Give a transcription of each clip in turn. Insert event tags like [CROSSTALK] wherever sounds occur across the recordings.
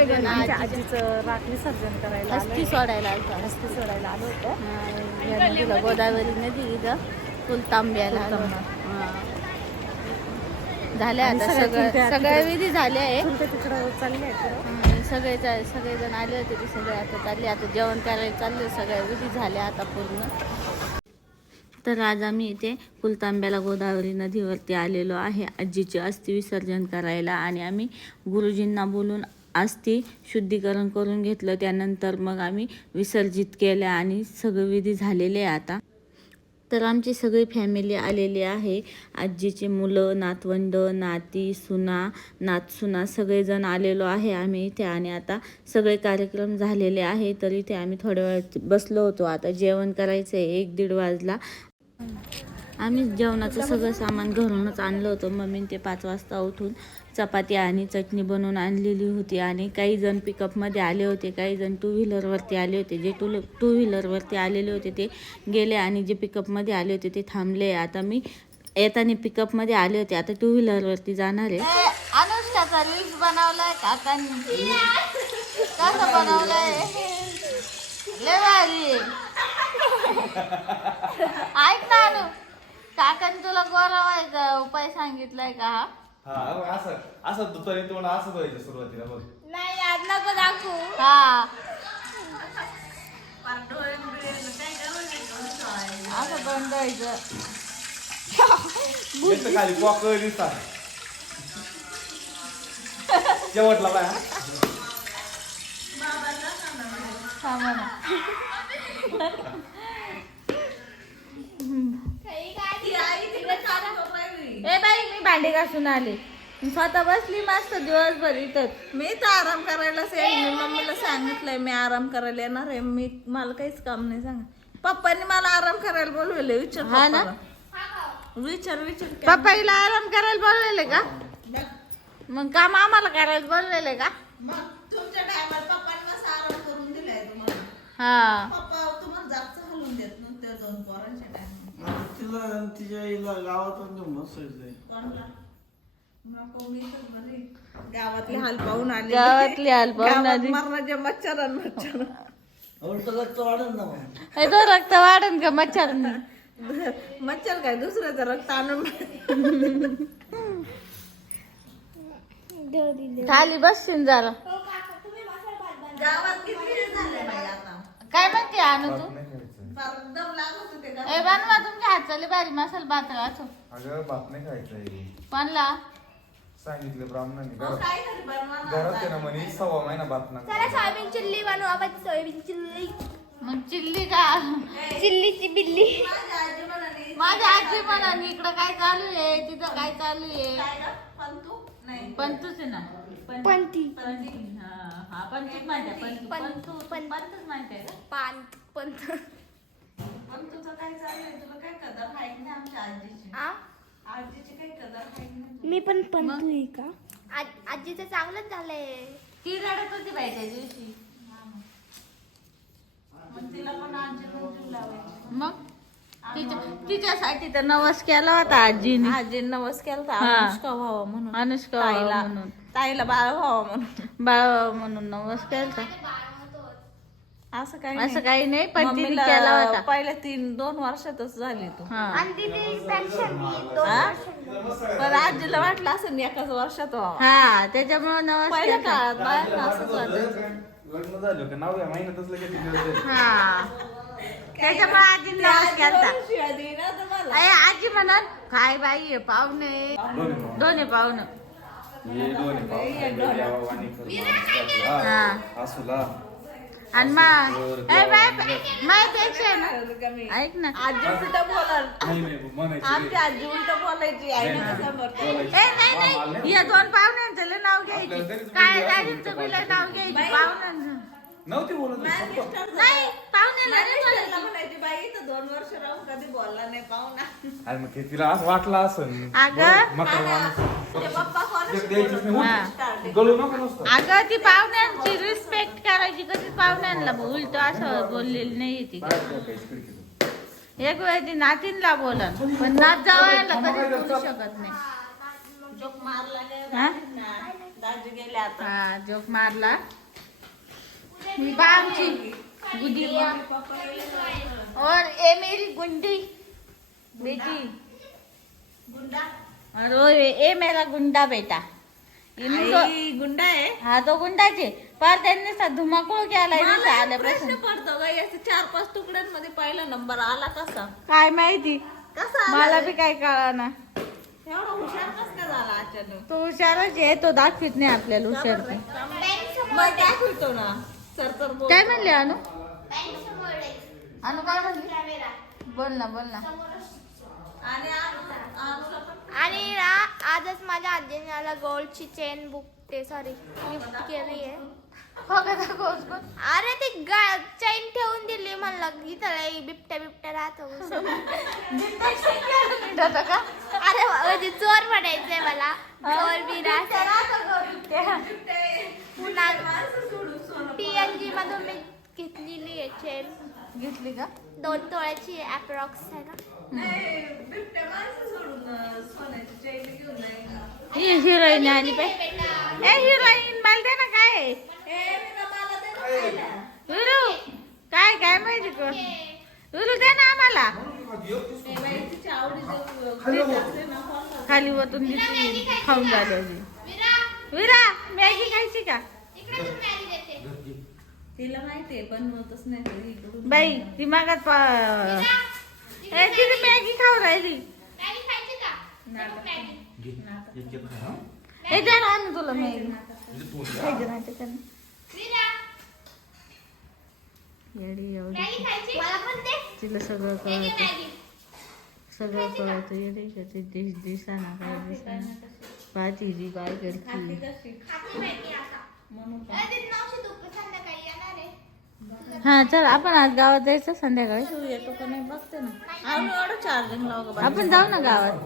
आमच्या आजीचे- आजीचं राख विसर्जन करायला अस्थी आलोय. सोडायला अस्थी सोडायला आलो होतो. गोदावरी नदी इथं आलो. हा. झाल्या आता सगळं सगळ्या विधी झाले आहे. तिकडं चालले सगळे सगळेजण आले होते ते सगळे आता चालले. आता जेवण करायला चालले सगळ्या विधी झाल्या आता पूर्ण. तर आज आम्ही इथे कुलतांब्याला गोदावरी नदीवरती आलेलो आहे. आजीचे अस्थि विसर्जन करायला आणि आम्ही गुरुजींना बोलून अस्थि शुद्धीकरण करून घेतलं त्यानंतर मग आम्ही विसर्जित केलं आणि सगळे विधी झालेले आहे आता. तर आमची सगळी फॅमिली आलेली आहे. आजीचे मुलं नातवंड नाती सुना नातसुना सगळेजण आलेलो आहे आम्ही इथे आणि आता सगळे कार्यक्रम झालेले आहे. तर इथे आम्ही थोड्या वेळ बसलो होतो. आता जेवण करायचं आहे एक दीड वाजला. आम्ही जेवणाचं सगळं सामान घरूनच आणलं होतं. मम्मीने ते पाच वाजता उठून चपाती आणि चटणी बनवून आणलेली होती. आणि काही जण पिकअपमध्ये आले होते काही जण टू व्हीलरवरती आले होते. जे टू टू व्हीलरवरती आलेले होते ते गेले आणि जे पिकअपमध्ये आले होते ते थांबले. आता मी येताना पिकअपमध्ये आले होते. आता टू व्हीलरवरती जाणार आहे. अनुष्काचा बनवलाय काकांनी कसं लय भारी. ऐक ना अनु. काकांनी तुला गोरा व्हायचा उपाय सांगितलाय का? हा हा असं असं दुपारी तोंड असं व्हायचं सुरुवातीला बघ. नाही आज नको दाखवू. हा. असं बंद व्हायचं. [LAUGHS] नुसतं खाली पॉकर दिसतात शेवटला बाय. थांबा ना [LAUGHS] ए बाई मी भांडे घासून आले. स्वतः बसली मस्त दिवसभर इथं मी तर आराम करायलाच येईल मी मम्मीला सांगितलंय मी आराम करायला येणार आहे. मी मला काहीच काम नाही सांग. पप्पांनी मला आराम करायला बोलवले विचार हा ना? विचार विचार? पप्पाईला आराम करायला बोललेले का? मग? काम आम्हाला करायला बोललेले का? मग तुमच्या टायमाला पप्पांनी आराम करून दिलाय तुम्हाला. हा पप्पा तुम्हाला जास्त हलवून देत नव्हते जाऊन पोरांच्या टायमाला मला तिला आणि तिच्या आईला गावातून घेऊन बसायचंय नको मी तर बरी. गावातले हाल पाहून आले. गावातली हाल पाहून गावात आली. मरणाचे मच्छर. आणि मच्छर उलट रक्त वाढेल ना मग. हे तो रक्त वाढन का मच्छर? मच्छर काय दुसऱ्याचं रक्त आणून खाली बसशील जरा. गावात किती हे झाले बाई आता? काय म्हणते आणू तू? ए बनवा तुमच्या हातचाले भारी मसाला भात असो. अगं भात नाही खायचंय बनला सांगितलं ब्राह्मणांनी घरात ना घरात आहे ना म्हणे सव्वा महिना भात ना सोयाबीन चिल्ली बनवू आपण सोयाबीन चिल्ली. मग चिल्ली का? चिल्लीची बिल्ली. माझ्या आजी म्हणा इकडं काय चालू आहे? तिथं काय चालू आहे? काय ग? पंतू? नाही. पंतूच आहे ना. पंत- पंती. पंती. हा पंतूच माहिती आहे. पंतू. पंतू. पंतूच माहिती आहे का? पान पंत. पंतूचं काय चालू आहे तुला काय कदर आहे नाही आमच्या आजीची? आ? आजीची काही कदर आहे मी पण पंतू आहे का? आज- आजीचं चांगलंच झालंय. ती रडत होती बाई त्या दिवशी. मग तिला पण आजीला जीव लावायची. मग? तिच्या तिच्यासाठी तर नवस केला होता आजीने. आजी नवस केला होता. हा. अनुष्का व्हावा म्हणून. अनुष्का ताईला. म्हणून. ताईला बाळ व्हावा म्हणून. बाळा म्हणून नवस केला असं काही असं नाही. काही नाही पण तिने मम्मीला केला होता पहिल्या तीन दोन वर्षातच झाली तू हा आणि तिथे पेन्शन दोन हा? वर्षांनी. पण आजीला वाटलं असं नाही एकाच वर्षात व्हावा हा त्याच्यामुळे नवस पहिल्या केला काळात बाहेर असंच वाटायचं लग्न झालं का नवव्या महिन्यातच लगेच तिथे जायचं. हा त्याच्यामुळे आजी नवस केला शिवाय देईना तुम्हाला अरे आजी म्हणत काय बाई आहे पाहुणे दोन्ही भाऊ. दोन्ही पाहुणं हे दोन्ही भाऊ. देवा वाणी करून माणूस हा. जातो. आसूला आणि मग ए बाय माझ्यापेक्षा आहे ना ऐक ना. आजी उलट बोलाल. नाही म्हणायचं आमची आजी उलट बोलायची. ए नाही नाही. नाही या दोन पाहुण्यांचं लय नाव घ्यायची. आपल्याला तरीच काय म्हणजे असं दाजींचं उलटं बी लय नाव घ्यायची? पाहुण्यांचं. नव्हती बोलत मी. नाही बोलायची. बाई तर दोन वर्ष राहून कधी बोलला नाही पाहुणा अरे मग ते तिला असं वाटलं असं अगं. मकर ते पप्पा कोणाशी द्यायचीच नाही हा. उठ. गळू नको नुसतं अगं ती पाहुण्यांची रिस्पेक्ट करायची कधीच पाहुण्यांना उलट असं बोललेली नाही ती बाहेर ठेवायची खिडकीतून. एक वेळ ती नातींला बोला पण नात जावायला कधीच बोलू शकत नाही जोक मारला हा? आता हा जोक मारला ही बा आमची गुडी और ए मेरी गुंडी। बेटी। और वो ए ए मेरा गुंडा बेटा। आई गुंडा आहे हा तो गुंडाचे पर त्यांनी धुमाकूळ दिसा एक प्रश्न। पडतो का चार पाच तुकड्यांमध्ये पहिला नंबर आला कसा? काय माहिती? कसा मला? बी काय कळा ना एवढा हुशार कस झाला अचानक? तो हुशारच आहे तो दाखवित नाही आपल्याला हुशार दाखवतो ना. सर तर बोल. काय म्हणले अनु. अनु काय म्हणली. बोल ना बोल ना. आणि आजच माझ्या आजीने मला गोल्डची चेन बुक. ते सॉरी गिफ्ट केली आहे. हो? अरे ती चेन ठेवून दिली म्हणलं. इथं लई बिबट्या बिबट्या राहतो का? अरे म्हणजे चोर म्हणायचंय मला. चोर बी पुन्हा पीएनजी मधून मी घेतलेली आहे चेन घेतली का? दोन तोळ्याची अप्रॉक्स आहे ना? ही हिरोईन आली पाय ए हिरोईन मला दे ना काय? आहे? काय काय माहिती कोण? विरू दे ना आम्हाला. खाली वतून दिसली खाऊन झाली होती. विरा. विरा मॅगी खायची का? इकडे तू मॅगी देते तिला माहितीये बनवतच नाही. बाई ती मागात पा- ए तिने मॅगी खाऊ राहिली. मॅगी खायची का? नाटक. मॅगी. ए दे ना आणू तुला मॅगी. खायची नाही त्याच्यानं. विरा येडी एवढी मॅगी खायची? मला पण दे. तिला सगळं हे घे कळतं. मॅगी. सगळं कळतं. येडी का ते दिस दिसाना काय दिसाना पाहती ती काय खाती करते कशी खाती मॅगी आता. म्हणून का? अरे तू संध्याकाळी हा चल आपण आज गावात जायचं संध्याकाळी. तू येतो का नाही बघते ना आम्ही एवढं चार्जिंग लाव का आपण जाऊ ना गावात.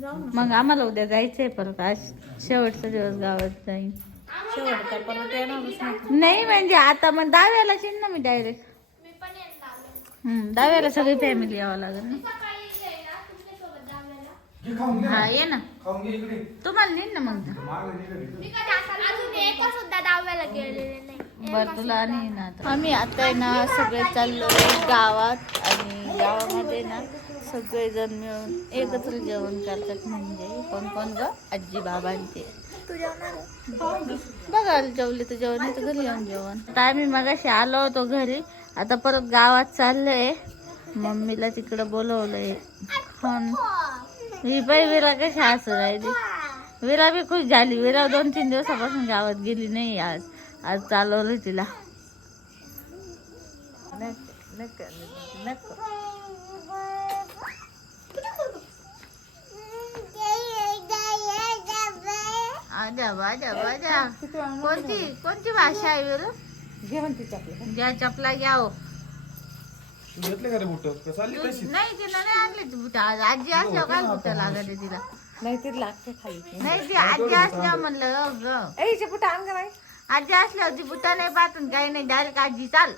जाऊ ना मग आम्हाला उद्या जायचंय परत. आज शेवटचा दिवस गावात जाईन. शेवट काय परत येणारच नाही नाही म्हणजे आता मग दहाव्याला येईन ना मी डायरेक्ट मी पण येणार लावले हम्म दहाव्याला सगळी फॅमिली यावं लागेल ना. हा ये ना. खाऊन घे इकडे तुम्हाला नेईन ना मग. मी कधी अजून एक सुद्धा दाव्याला गेलेले नाही. बरं तुला नेईन ना आम्ही आता आहे ना सगळे चाललो गावात आणि गावामध्ये ना सगळेजण मिळून एकत्र जेवण करतात म्हणजे. कोण कोण ग? आजी बाबांचे बघा जेवले तर जेवण नाही तर घरी येऊन जेवण. आता आम्ही मगाशी आलो होतो घरी. आता परत गावात चाललोय. मम्मीला तिकडं बोलवलंय. पण ही बाई विरा कशी असं राहिली? विरा बी खुश झाली. विरा दोन तीन दिवसापासून गावात गेली नाही आज. आज चालवलं तिला. आजा बाजा बाजा कोणती कोणती भाषा आहे घेऊन तिच्या आपल्या घ्या चपला घ्या हो. घेतले का रे बुट चालली तशी नाही तिला नाही आणली बुटा. आज आजी असल्यावर काय बुटा लागत तिला? नाही ती लागते खाली. नाही ती आजी असल्यावर म्हणलं "अ ग. ए आण का नाही आजी असल्यावर ती बुटा नाही पाहतून काही नाही डायरेक्ट आजी चाल.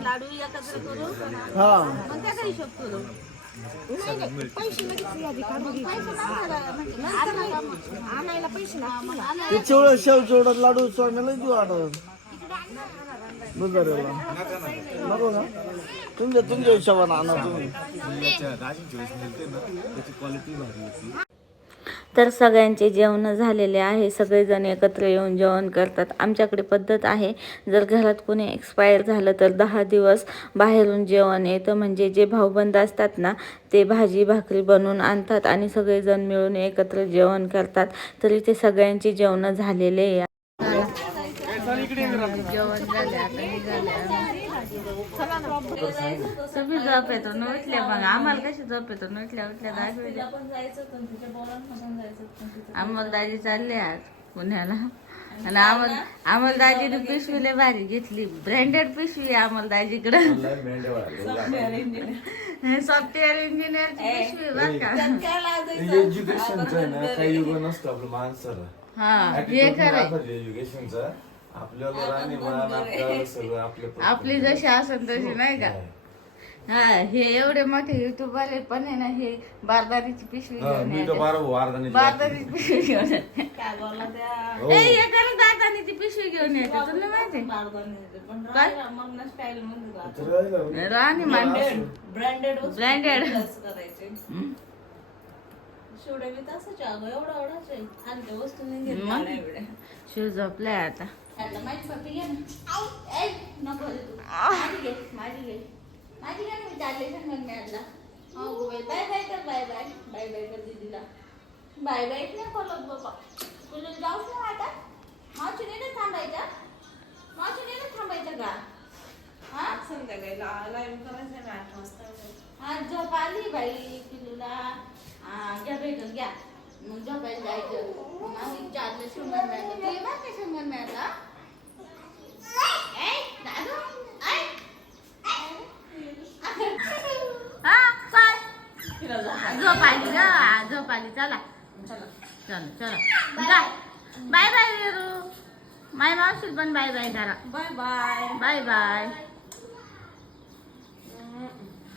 लाडू एकत्र करू हा. मग त्याचा हिशोब करू ते चिवळ शेव चिवडा लाडू सोडण्याला देऊ आठवण नको तुमच्या तुमच्या हिशोबाने आणा तुम्ही. तर सगळ्यांचे जेवण झालेले आहे. सगळेजण एकत्र येऊन जेवण करतात. आमच्याकडे पद्धत आहे. जर घरात कोणी एक्सपायर झालं तर दहा दिवस बाहेरून जेवण येतं. म्हणजे जे भाऊबंद असतात ना ते भाजी भाकरी बनवून आणतात आणि सगळेजण मिळून एकत्र जेवण करतात. तरी ते सगळ्यांचे जेवण झालेले आहे. जेवण झाले आता निघाले तुम्ही झोप येतो न उठल्या मग आम्हाला कशी झोप येतो न उठल्या उठल्या दाखवल्या आपण जायचं होतं तिच्या बोलांमधून जायचं होतं तिथे. अंमलदाजी चालले आज पुण्याला. आणि अमल अंमलदाजीने पिशवी लय भारी घेतली. ब्रँडेड पिशवी आहे अंमलदाजीकडे सॉफ्टवेअर इंजिनियरची पिशवी बरं का. माणसाला. हा हे खरंय. एज्युकेशनचं आपल्याला राहणीमान आपल्याला सगळं आपलं आपली जशी असेल तशी नाही का? हा हे एवढे मोठे युट्यूबर आहे पण आहे ना हे बारदारीची पिशवी हा, घेऊन मी तर येतात. बारा भाऊ अर्धाने बारदारीची पिशवी घेऊन येतात. काय बोला त्या? हो. ए, हे खरंच बारदारीची पिशवी घेऊन येते तुला माहिती? बारदाने पण काय? स्टाईल मध्ये ब्रँडेड Branded. करायचे. बी तसंच अगं एवढा एवढाच आहे हलक्या वस्तू नाही घेत मग? गाड्या बिड्या. शिव झोपलाय आता त्यांना माहिती पप्पी घे ना. ए, नको रे तू. माझी घे, माझी घे. माझी घे ना, मी चालले संगमनेरला. हो, गो बाई. बाय बाय कर बाय बाय बाय बाय कर दीदीला बाय बाय नाही बोलत बाबा तुला जाऊच नाही वाटत मावशीने नाही थांबायचं मावशीने नाही थांबायचं का हा? संध्याकाळी ला- live करायचं ना आठ वाजता झोप आली बाई पिलूला. घ्या भेटून घ्या. मग झोपायला जायचं. आम्ही तू. हा काय झोप आली ग. झोप आली. चला. चला. चला जा. Bye bye Veeru. माय मावशी पण बाय बाय करा. Bye bye. Bye bye.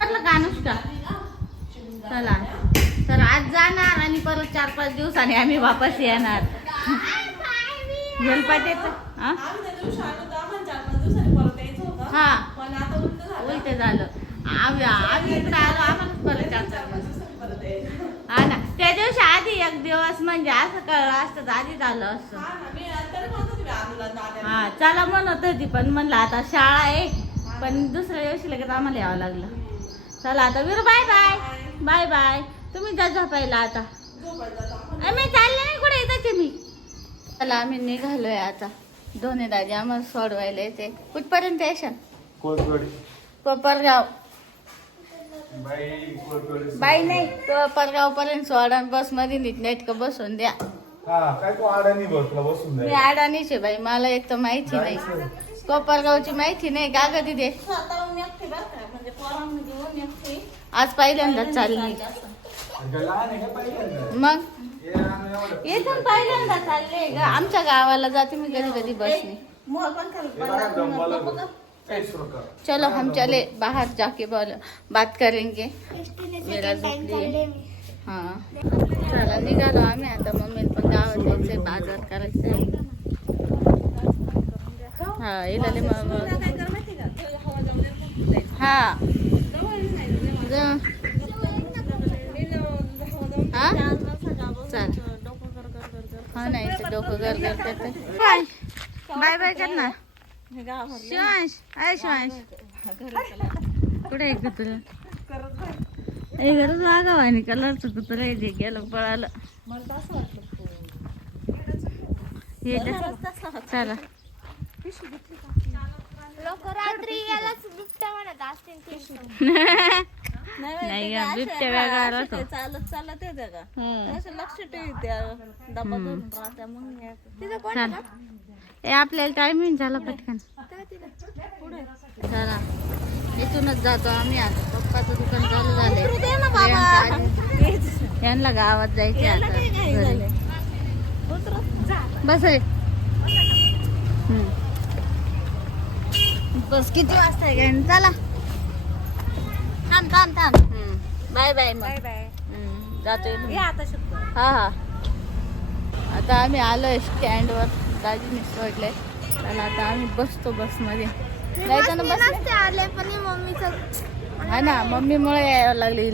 का अनुष्का चला. तर आज जाणार आणि परत चार पाच दिवसांनी आम्ही वापस येणार. झलपाट्याचं हा. हो, हा उलट झालं. आम्ही आम्ही इकडे आलो आम्हालाच परत चार चार हा ना. त्या दिवशी आधी एक दिवस म्हणजे असं कळलं असतं तर आधीच आलं असतं हा चला म्हणत होती पण म्हणलं आता शाळा आहे. पण दुसऱ्या दिवशी लगेच आम्हाला यावं लागलं. चला आता Veer bye bye bye bye तुम्ही जा झोपायला आता. मी चालले नाही कुठे येतं मी. चला आम्ही निघालोय आता. दोन्ही दादी आम्हाला सोडवायला येते. कुठपर्यंत येशाल कोपरगाव. बाई नाही कोपरगाव पर्यंत सोडा बसमध्ये नीट नेटकं बसून द्या. हा काय तू आडानी बसला बसून मी अडाणीचे बाई मला एक तर माहिती नाही. कोपरगावची माहिती नाही का ग तिथे आज पहिल्यांदाच चालली? मग? हे. इथून पहिल्यांदा चालले ग आमच्या गावाला जाते मी कधी कधी बसने. हे. चलो हम चले बाहर जाके बोल बात करेंगे. मेरा है. चला निघालो आम्ही. आता मम्मी पण गावात जायचंय बाजार करायचंय. हा इलाले मग. हा. जा. हा? चल. हा नाही डोकं गर गर करते बाय बाय कर ना. शिवांश आहे शिवांश कुठे करत राह. हे गरज लागाव आणि कलरचं कुत्र ते गेलं पळालं चला लोक रात्री यालाच बिबट्या म्हणत असतील. [LAUGHS] नाही ग, बिबट्या वेगळा राहतो. चालत चालत येते का. असं लक्ष ठेवते डबा धरून राहत्या मग येते. चला. ए आपल्याला टायमिंग झाला पटकन. चला इथूनच जातो आम्ही आता. पप्पाचं दुकान चालू झालंय. यांना गावात जायचे आता. घरी. बस रे. हम्म. बस किती वाजता आहे काय चला. थांब थांब थांब. बाय बाय मग. हम्म, जातोय मी. आता शकतो हा हा. आता आम्ही आलोय स्टँडवर. दाजीने सोडले त्याला आता आम्ही बसतो बसमध्ये. जायचं ना बस आले पण मम्मीचं हा ना मम्मीमुळे यायला लागली.